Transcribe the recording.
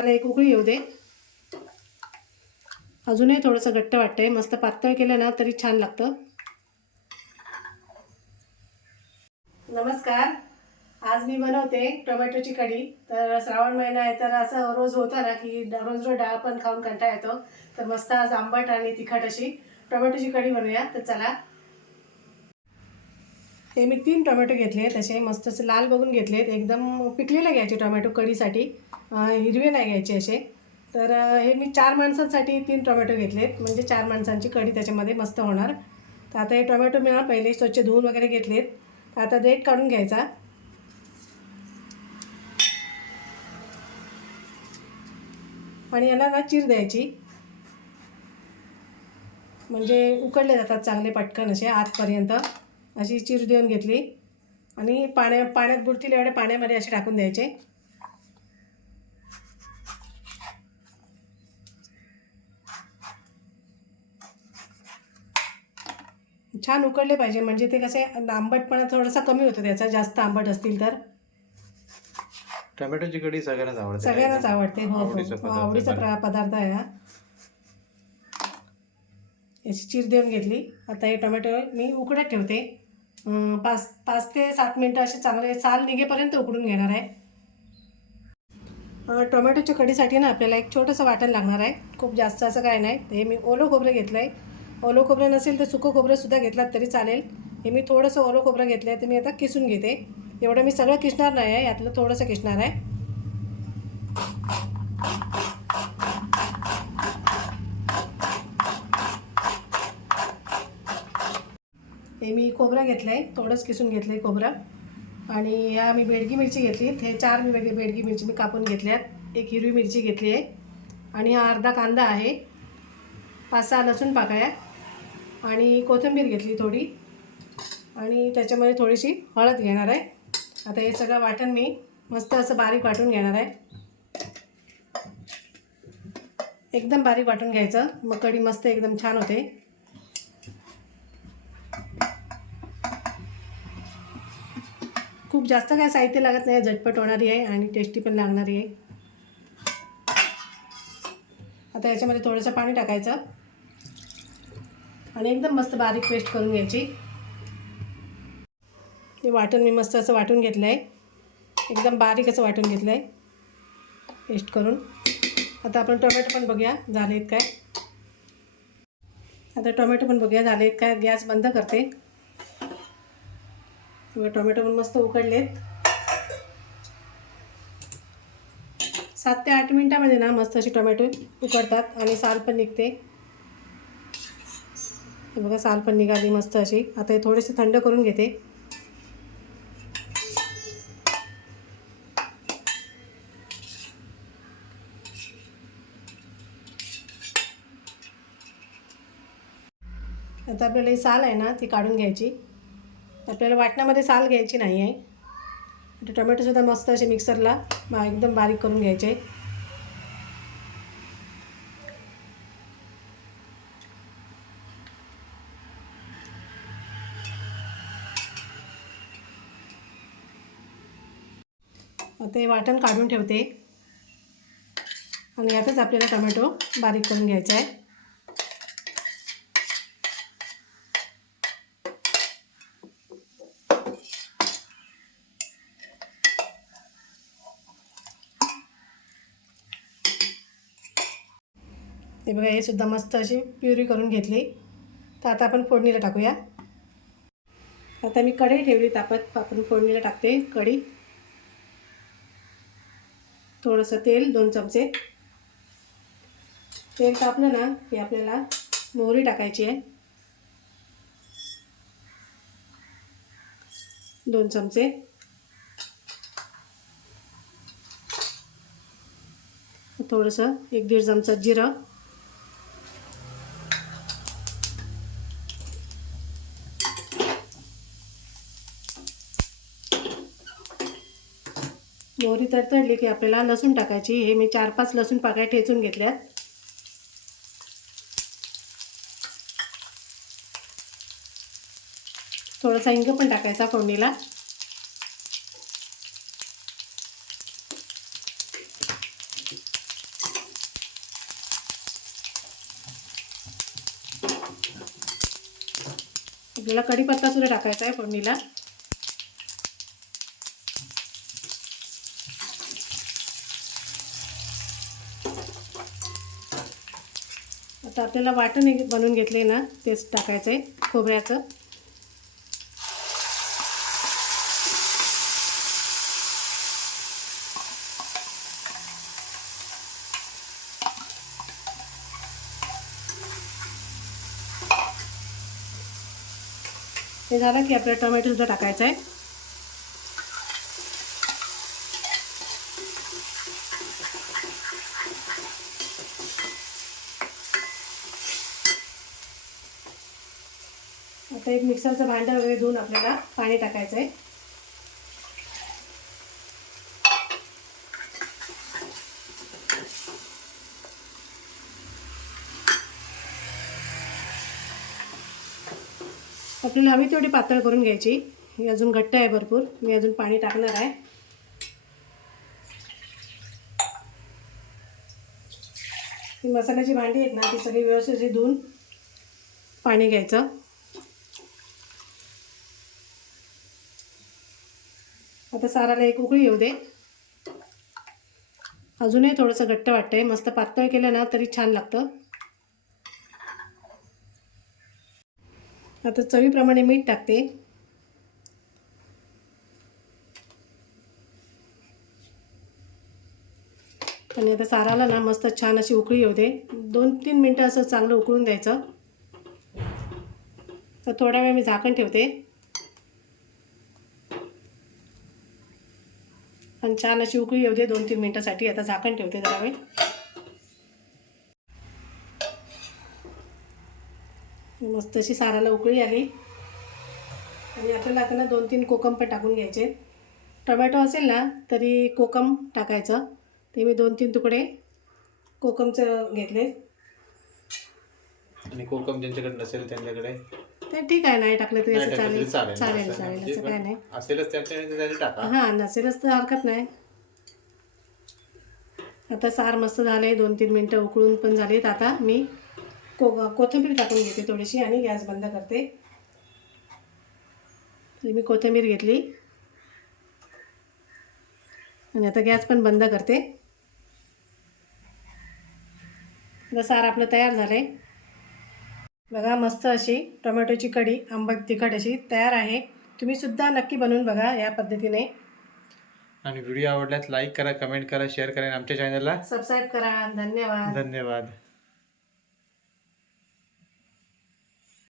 एक उकळी येऊ दे. अजूनही थोडंसं घट्ट वाटतंय. मस्त पातळ केलं ना तरी छान लागतं. नमस्कार. आज मी बनवते टोमॅटोची कढी. तर श्रावण महिना आहे तर असं रोज होतं ना की रोज रोज डाळ पण खाऊन कंटाळा येतो. तर मस्त आज आंबट आणि तिखट अशी टोमॅटोची कढी बनवूया. तर चला. हे मी 3 टोमॅटो घेतले. तसे मस्त असे लाल बघून घेतलेत. एकदम पिकलेले घ्यायचे टोमॅटो कढीसाठी, हिरवे नाही घ्यायचे असे. तर हे मी 4 माणसांसाठी 3 टोमॅटो घेतलेत. म्हणजे 4 माणसांची कढी त्याच्यामध्ये मस्त होणार. तर आता हे टोमॅटो मी पहिले स्वच्छ धुवून वगैरे घेतलेत. तर आता देठ काढून घ्यायचा आणि याला ना चीर द्यायची. म्हणजे उकडले जातात चांगले पटकन असे आतपर्यंत. अशी चीर देऊन घेतली आणि पाण्यात बुडतील एवढ्या पाण्यामध्ये असे टाकून द्यायचे. छान उकडले पाहिजे म्हणजे ते कसे आंबटपणा थोडासा कमी होतो त्याचा, जास्त आंबट असतील तर. टोमॅटोची कढी सगळ्यांनाच आवडते. सगळ्यांनाच आवडते. हो हो, आवडीचा पदार्थ आहे हा. याची चीर देऊन घेतली. आता हे टोमॅटो मी उकडत ठेवते. 5 ते 7 मिनटं असे चांगले साल निघेपर्यंत उकडून घेणार आहे. टोमॅटोच्या कढीसाठी ना आपल्याला एक छोटंसं वाटण लागणार आहे. खूप जास्त असं काय नाही. हे मी ओलं खोबरं घेतलं आहे. ओलं खोबरं नसेल तर सुकं खोबरंसुद्धा घेतलात तरी चालेल. हे मी थोडंसं ओलं खोबरं घेतलं आहे. तर मी आता किसून घेते. एवढं मी सगळं किसणार नाही आहे, यातलं थोडंसं किसणार आहे. हे मी खोबरं घेतलं आहे, थोडंच किसून घेतलं आहे खोबरं. आणि या मी बेडगी मिरची घेतली. हे 4 मी बेडगी मिरची मी कापून घेतल्यात. एक हिरवी मिरची घेतली आहे आणि हा अर्धा कांदा आहे. 5-6 लसूण पाकळ्या आणि कोथिंबीर घेतली थोडी. आणि त्याच्यामध्ये थोडीशी हळद घेणार आहे. आता हे सगळं वाटण मी मस्त असं बारीक वाटून घेणार आहे. एकदम बारीक वाटून घ्यायचं, मग कढी मस्त एकदम छान होते. खूप जास्त काय साहित्य लागत नाही, झटपट होणारी आहे आणि टेस्टी पण लागणारी आहे. आता याच्यामध्ये थोडंसं पाणी टाकायचं आणि एकदम मस्त बारीक पेस्ट करून घ्यायची. हे वाटण मी मस्त असं वाटून घेतलं आहे. एकदम बारीक असं वाटून घेतलं आहे पेस्ट करून. आता आपण टोमॅटो पण बघूया झाले आहेत काय. आता टोमॅटो पण बघूया झाले आहेत काय. गॅस बंद करते. टोमॅटो पण मस्त उकडलेत. 7 ते 8 मिनटामध्ये ना मस्त अशी टोमॅटो उकडतात आणि साल पण निघते. हे बघा साल पण निघाली मस्त अशी. आता हे थोडेसे थंड करून घेते. आता आपल्याला ही साल आहे ना ती काढून घ्यायची. आपल्याला वाटणामध्ये साल घ्यायची नाही आहे. टोमॅटोसुद्धा मस्त असे मिक्सरला एकदम बारीक करून घ्यायचे. आता हे वाटण काढून ठेवते आणि यातच आपल्याला टोमॅटो बारीक करून घ्यायचा आहे. हे बघा हे सुद्धा मस्त अशी प्युरी करून घेतली. तर आता आपण फोडणीला टाकूया. आता मी कढई ठेवली तापत. आपण फोडणीला टाकते कढी. थोडंसं तेल 2 चमचे. तेल तापलं ना की आपल्याला मोहरी टाकायची आहे 2 चमचे. थोडंसं 1-1.5 चमचा जिरं. मोहरी तडतडली की आपल्याला लसूण टाकायची. हे मी 4-5 लसूण पाकळ्या ठेचून घेतल्यात. थोडासा हिंग पण टाकायचा फोडणीला. आपल्याला कढीपत्ता सुद्धा टाकायचा आहे फोडणीला. आता आपल्याला वाटण बनवून घेतले ना तेच टाकायचं आहे खोबऱ्याचं. हे झालं की आपल्याला टोमॅटो सुद्धा टाकायचं आहे. आता एक मिक्सरचं भांडं वगैरे धुवून आपल्याला पाणी टाकायचं आहे. आपल्याला हवी तेवढी पातळ करून घ्यायची. ही अजून घट्ट आहे भरपूर. मी अजून पाणी टाकणार आहे. ही मसाल्याची भांडी आहेत ना ती सगळी व्यवस्थित धुवून पाणी घ्यायचं. आता साराला एक उकळी येऊ दे. अजूनही थोडंसं घट्ट वाटतंय. मस्त पातळ केलं ना तरी छान लागतं. आता चवीप्रमाणे मीठ टाकते. आणि आता साराला ना मस्त छान अशी उकळी येऊ दे. 2-3 मिनटं असं चांगलं उकळून द्यायचं. तर थोड्या वेळ मी झाकण ठेवते आणि छान अशी उकळी येऊ दे 2-3 मिनटासाठी. आता झाकण ठेवते जरा वेळ. मस्त अशी साराला उकळी आली आणि आपल्याला आता ना 2-3 कोकम पण टाकून घ्यायचे. टोमॅटो असेल ना तरी कोकम टाकायचं. ते मी 2-3 तुकडे कोकमचं घेतले. आणि कोकम ज्यांच्याकडे नसेल त्यांच्याकडे ते ठीक आहे, नाही टाकलं तरी असं चालेल. चालेल चालेल चालेल असं काय नाही. असेलच त्यांच्याकडे टाका. हां नसेलच तर हरकत नाही. आता सार मस्त झाले. 2-3 मिनटं उकळून पण झालेत. आता मी कोथिंबीर टाकून घेते थोडीशी आणि गॅस बंद करते. मी कोथिंबीर घेतली आणि आता गॅस पण बंद करते. आता सार आपलं तयार झालं आहे बघा. मस्त अशी टोमॅटोची कढी आंबट तिखट अशी तयार आहे. तुम्ही सुद्धा नक्की बनवून बघा या पद्धतीने. आणि व्हिडिओ आवडल्यास लाईक करा, कमेंट करा, शेअर करा आणि आमच्या चॅनलला सबस्क्राईब करा. धन्यवाद. धन्यवाद.